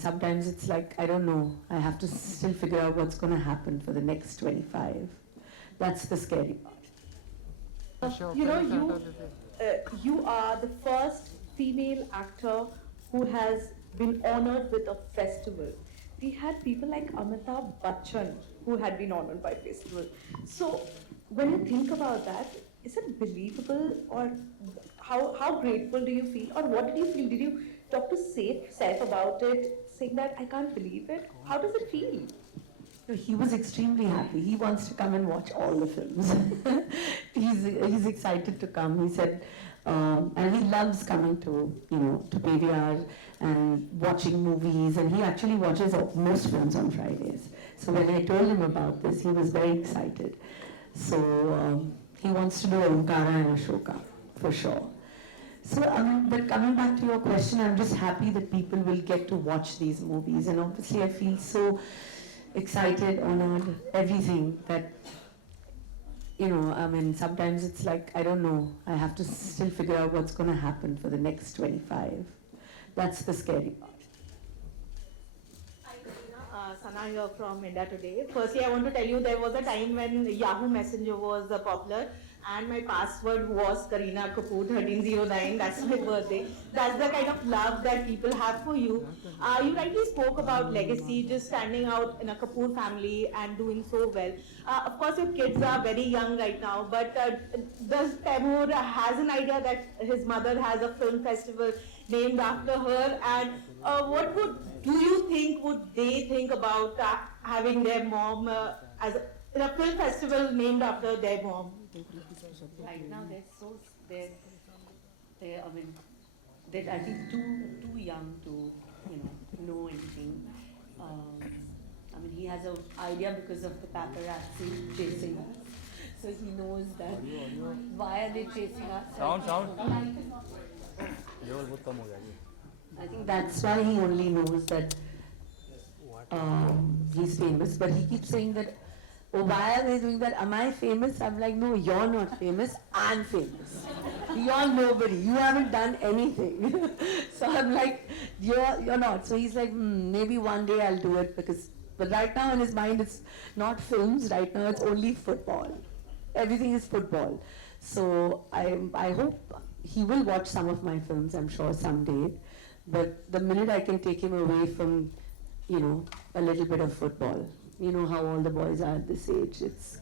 sometimes it's like, I don't know, I have to still figure out what's going to happen for the next 25. That's the scary part. You know, you are the first female actor who has been honored with a festival. We had people like Amitabh Bachchan who had been honored by festival. So when you think about that, is it believable, or how grateful do you feel, or what did you feel? Did you talk to Saif about it, saying that I can't believe it? How does it feel? So he was extremely happy. He wants to come and watch all the films. he's excited to come. He said, and he loves coming to to PVR and watching movies. And he actually watches most films on Fridays. So when I told him about this, he was very excited. So he wants to do Omkara and Ashoka for sure. So, but coming back to your question, I'm just happy that people will get to watch these movies. And obviously, I feel so excited, honored, everything that, sometimes it's like, I don't know, I have to still figure out what's going to happen for the next 25. That's the scary part. Hi, Karina. Sana here from India Today. Firstly, I want to tell you there was a time when Yahoo Messenger was popular, and my password was Kareena Kapoor 1309. That's my birthday. That's the kind of love that people have for you. You rightly spoke about legacy, just standing out in a Kapoor family and doing so well. Of course, your kids are very young right now, but does Taimur has an idea that his mother has a film festival named after her, and what do you think would they think about having their mom as in a film festival named after their mom? Right now, they're I mean, they're I think too young to know anything. He has an idea because of the paparazzi chasing us, so he knows that why are they chasing us. Sound. I think that's why he only knows that he's famous, but he keeps saying that, oh, why are they doing that? Am I famous? I'm like, no, you're not famous. I'm famous. You're nobody. You haven't done anything. So I'm like, you're not. So he's like, maybe one day I'll do it but right now in his mind it's not films. Right now it's only football. Everything is football. So I hope he will watch some of my films, I'm sure, someday. But the minute I can take him away from, a little bit of football, you know how all the boys are at this age, it's